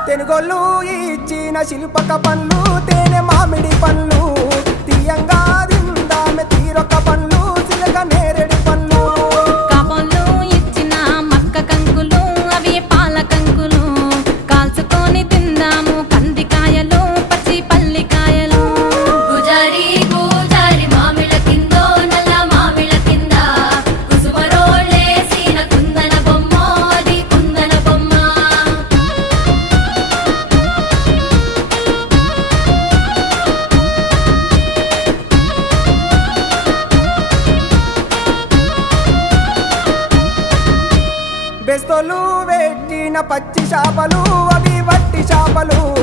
తెనుగోళ్ళు ఇచ్చిన శిల్పక పండ్లు తేనె మామిడి పండ్లు తీయంగా తిందామె తీరొక్క పండ్లు చిలక నేరేడి పండ్లు కాబోళ్ళు ఇచ్చిన మక్క కంకులు అవి పాల కంకులు కాల్చుకొని తిందాము కందికాయలు పచ్చి పల్లికాయలు గుజారి గుజారి మామిళ్ళ కిందో నల్ల మామిళ్ళ కింద కుసుమరోళ్ళేసిన కుందన బొమ్మ అది కుందన బొమ్మ బెస్తోలు పెట్టిన పచ్చి చేపలు అవి వట్టి చేపలు